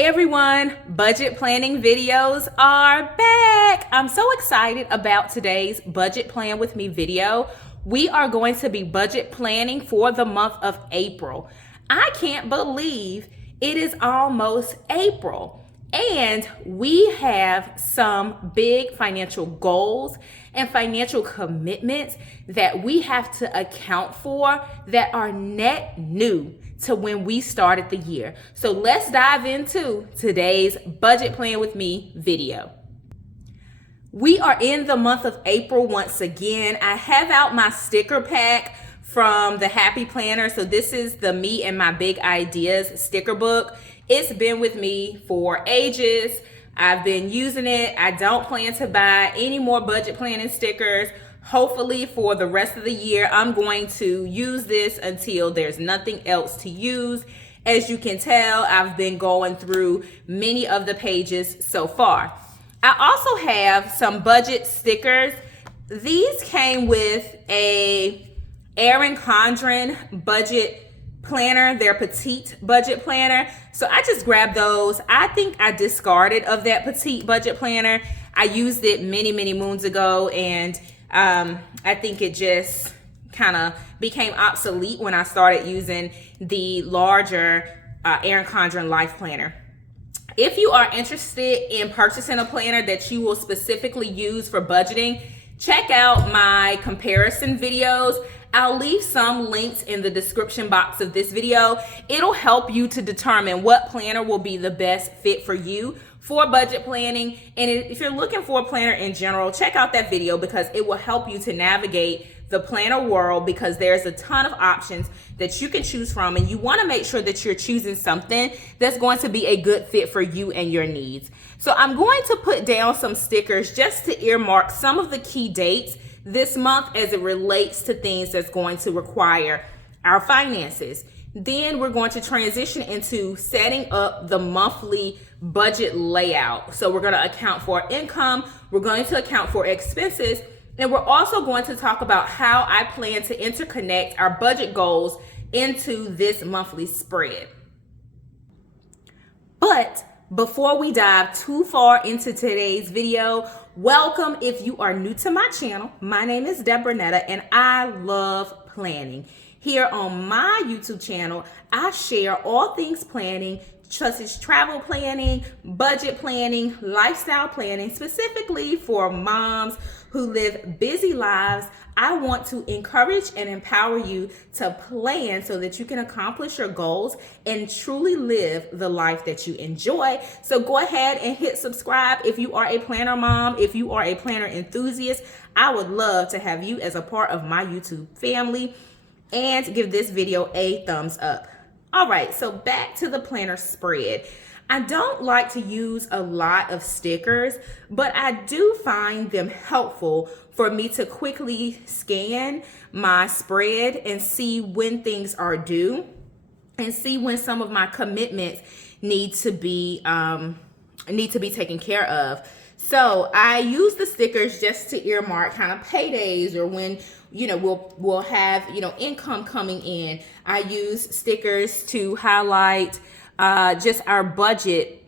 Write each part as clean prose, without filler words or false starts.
Hey everyone, budget planning videos are back. I'm so excited about today's budget plan with me video. We are going to be budget planning for the month of April. I can't believe it is almost April. And we have some big financial goals and financial commitments that we have to account for that are net new to when we started the year. So let's dive into today's budget plan with me video. We are in the month of April once again. I have out my sticker pack from the Happy Planner. So this is the Me and My Big Ideas sticker book. It's been with me for ages. I've been using it. I don't plan to buy any more budget planning stickers. Hopefully for the rest of the year, I'm going to use this until there's nothing else to use. As you can tell, I've been going through many of the pages so far. I also have some budget stickers. These came with a Erin Condren budget planner, their petite budget planner. So I just grabbed those. I think I discarded of that petite budget planner. I used it many moons ago, and I think it just kind of became obsolete when I started using the larger Erin Condren Life Planner. If you are interested in purchasing a planner that you will specifically use for budgeting, check out my comparison videos. I'll leave some links in the description box of this video. It'll help you to determine what planner will be the best fit for you for budget planning. And if you're looking for a planner in general, check out that video because it will help you to navigate the planner world, because there's a ton of options that you can choose from, and you want to make sure that you're choosing something that's going to be a good fit for you and your needs. So I'm going to put down some stickers just to earmark some of the key dates this month as it relates to things that's going to require our finances. Then we're going to transition into setting up the monthly budget layout. So we're going to account for income, we're going to account for expenses, and we're also going to talk about how I plan to interconnect our budget goals into this monthly spread. But before we dive too far into today's video, welcome if you are new to my channel. My name is Deborah Netta, and I love planning. Here on my YouTube channel, I share all things planning, such as travel planning, budget planning, lifestyle planning, specifically for moms who live busy lives. I want to encourage and empower you to plan so that you can accomplish your goals and truly live the life that you enjoy. So go ahead and hit subscribe if you are a planner mom, if you are a planner enthusiast. I would love to have you as a part of my YouTube family, and give this video a thumbs up. All right, so back to the planner spread. I don't like to use a lot of stickers, but I do find them helpful for me to quickly scan my spread and see when things are due and see when some of my commitments need to be taken care of. So I use the stickers just to earmark kind of paydays, or when we'll have income coming in. I use stickers to highlight just our budget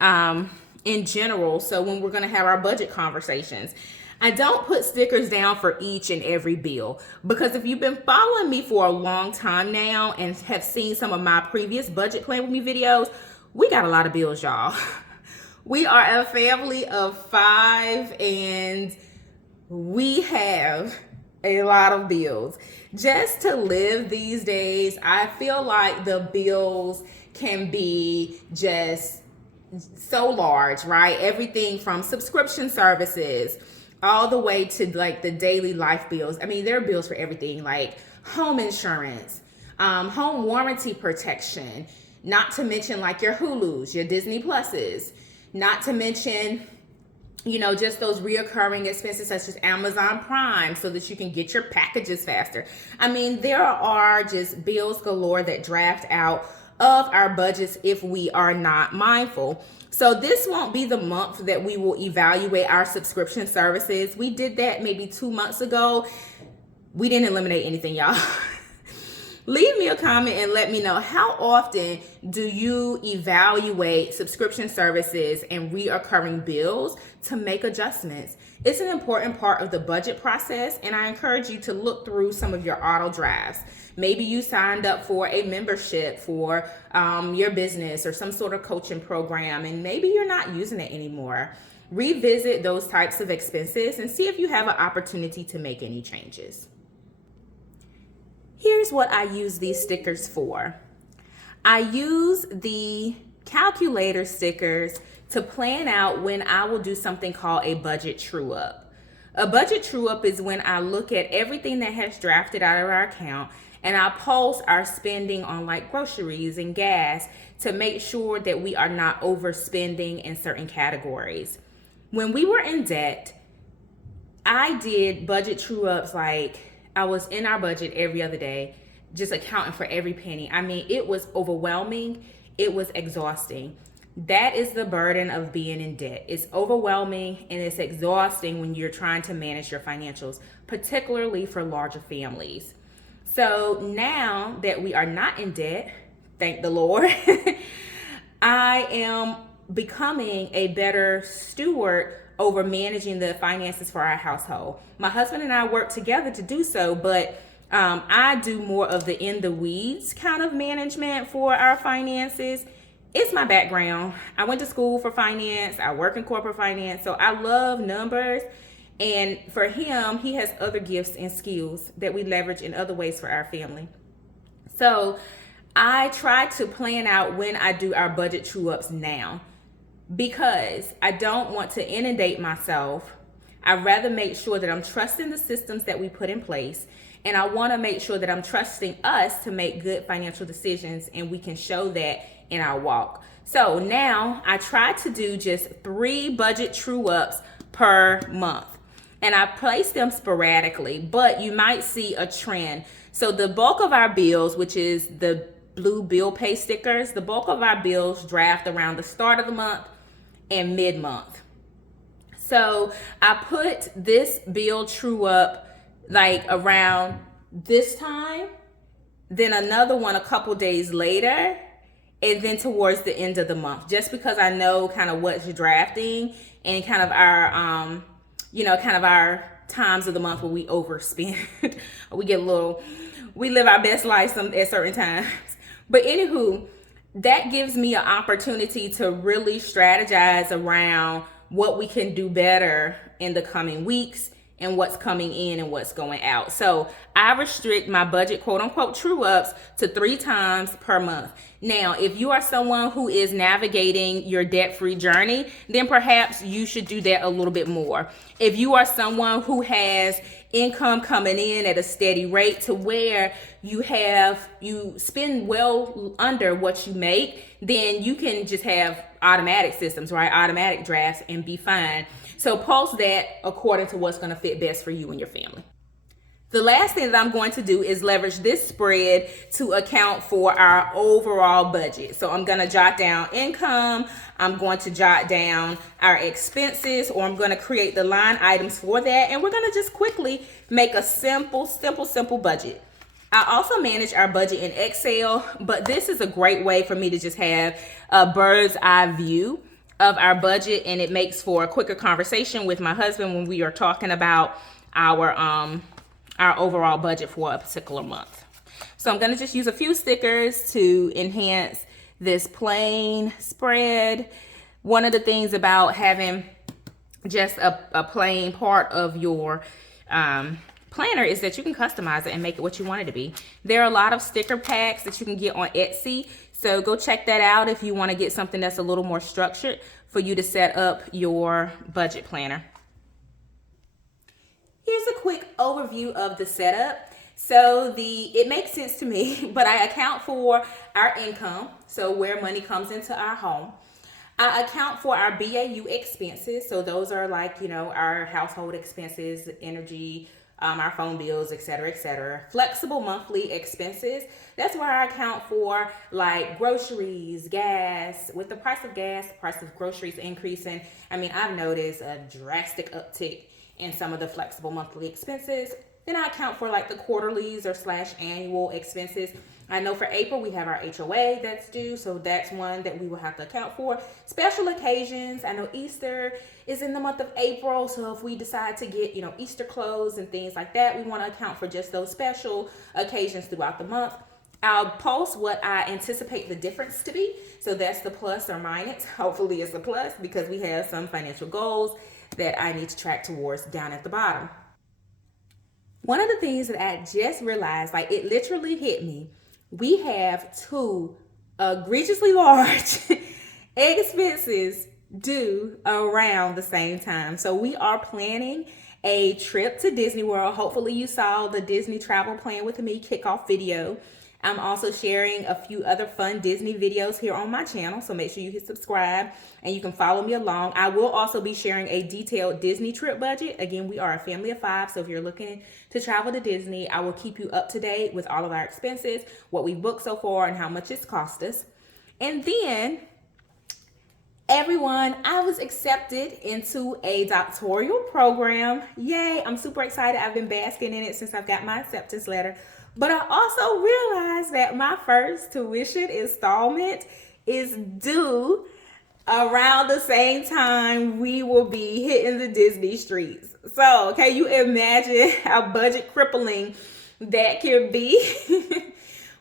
in general. So when we're going to have our budget conversations, I don't put stickers down for each and every bill, because if you've been following me for a long time now and have seen some of my previous budget plan with me videos, we got a lot of bills, y'all. We are a family of 5, and we have a lot of bills. Just to live these days, I feel like the bills can be just so large, right? Everything from subscription services all the way to like the daily life bills. I mean, there are bills for everything, like home insurance, home warranty protection, not to mention like your Hulus, your Disney Pluses, not to mention just those reoccurring expenses such as Amazon Prime, so that you can get your packages faster. I mean, there are just bills galore that draft out of our budgets if we are not mindful. So this won't be the month that we will evaluate our subscription services. We did that maybe 2 months ago. We didn't eliminate anything, y'all. Leave me a comment and let me know, how often do you evaluate subscription services and reoccurring bills to make adjustments? It's an important part of the budget process, and I encourage you to look through some of your auto drafts. Maybe you signed up for a membership for your business or some sort of coaching program, and maybe you're not using it anymore. Revisit those types of expenses and see if you have an opportunity to make any changes. Here's what I use these stickers for. I use the calculator stickers to plan out when I will do something called a budget true up. A budget true up is when I look at everything that has drafted out of our account and I pulse our spending on like groceries and gas to make sure that we are not overspending in certain categories. When we were in debt, I did budget true ups like I was in our budget every other day, just accounting for every penny. I mean, it was overwhelming. It was exhausting. That is the burden of being in debt. It's overwhelming and it's exhausting when you're trying to manage your financials, particularly for larger families. So now that we are not in debt, thank the Lord, I am becoming a better steward over managing the finances for our household. My husband and I work together to do so, but I do more of the in the weeds kind of management for our finances. It's my background. I went to school for finance. I work in corporate finance, so I love numbers. And for him, he has other gifts and skills that we leverage in other ways for our family. So I try to plan out when I do our budget true ups now, because I don't want to inundate myself. I'd rather make sure that I'm trusting the systems that we put in place, and I want to make sure that I'm trusting us to make good financial decisions, and we can show that in our walk. So now I try to do just 3 budget true ups per month, and I place them sporadically, but you might see a trend. So the bulk of our bills, which is the blue bill pay stickers, the bulk of our bills draft around the start of the month and mid-month. So I put this bill true up like around this time, then another one a couple days later, and then towards the end of the month, just because I know kind of what's drafting and kind of our kind of our times of the month where we overspend. We live our best life at certain times. But anywho, that gives me an opportunity to really strategize around what we can do better in the coming weeks and what's coming in and what's going out. So I restrict my budget, quote unquote, true ups to 3 times per month. Now, if you are someone who is navigating your debt-free journey, then perhaps you should do that a little bit more. If you are someone who has income coming in at a steady rate to where you spend well under what you make, then you can just have automatic systems, right? Automatic drafts and be fine. So post that according to what's going to fit best for you and your family. The last thing that I'm going to do is leverage this spread to account for our overall budget. So I'm going to jot down income, I'm going to jot down our expenses, or I'm going to create the line items for that. And we're going to just quickly make a simple budget. I also manage our budget in Excel, but this is a great way for me to just have a bird's eye view of our budget, and it makes for a quicker conversation with my husband when we are talking about our overall budget for a particular month. So I'm going to just use a few stickers to enhance this plain spread. One of the things about having just a plain part of your planner is that you can customize it and make it what you want it to be. There are a lot of sticker packs that you can get on Etsy, so go check that out if you want to get something that's a little more structured for you to set up your budget planner. Here's a quick overview of the setup. So it makes sense to me, but I account for our income, so where money comes into our home. I account for our BAU expenses, so those are like, our household expenses, energy, our phone bills, etc. Flexible monthly expenses, that's where I account for like groceries, gas. With the price of gas, the price of groceries increasing, I've noticed a drastic uptick in some of the flexible monthly expenses. Then I account for like the quarterlies or slash annual expenses. I know for April we have our HOA that's due, so that's one that we will have to account for. Special occasions, I know Easter is in the month of April, so if we decide to get, Easter clothes and things like that, we want to account for just those special occasions throughout the month. I'll post what I anticipate the difference to be. So that's the plus or minus. Hopefully it's a plus because we have some financial goals that I need to track towards down at the bottom. One of the things that I just realized, like it literally hit me, we have two egregiously large expenses due around the same time. So we are planning a trip to Disney World. Hopefully you saw the Disney Travel Plan with Me kickoff video. I'm also sharing a few other fun Disney videos here on my channel, so make sure you hit subscribe and you can follow me along. I will also be sharing a detailed Disney trip budget. Again, we are a family of 5, so if you're looking to travel to Disney, I will keep you up to date with all of our expenses, what we've booked so far, and how much it's cost us. And then, everyone, I was accepted into a doctoral program. Yay, I'm super excited. I've been basking in it since I've got my acceptance letter. But I also realized that my first tuition installment is due around the same time we will be hitting the Disney streets. So can you imagine how budget crippling that could be?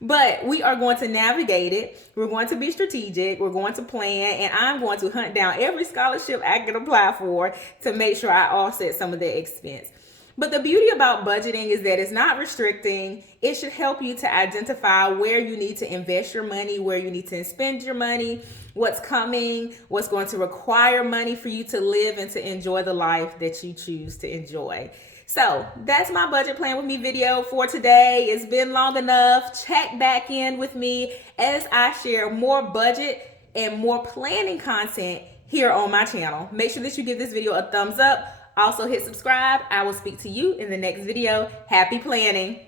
But we are going to navigate it. We're going to be strategic. We're going to plan, and I'm going to hunt down every scholarship I can apply for to make sure I offset some of the expense. But the beauty about budgeting is that it's not restricting. It should help you to identify where you need to invest your money, where you need to spend your money, what's coming, what's going to require money for you to live and to enjoy the life that you choose to enjoy. So that's my budget plan with me video for today. It's been long enough. Check back in with me as I share more budget and more planning content here on my channel. Make sure that you give this video a thumbs up. Also hit subscribe. I will speak to you in the next video. Happy planning.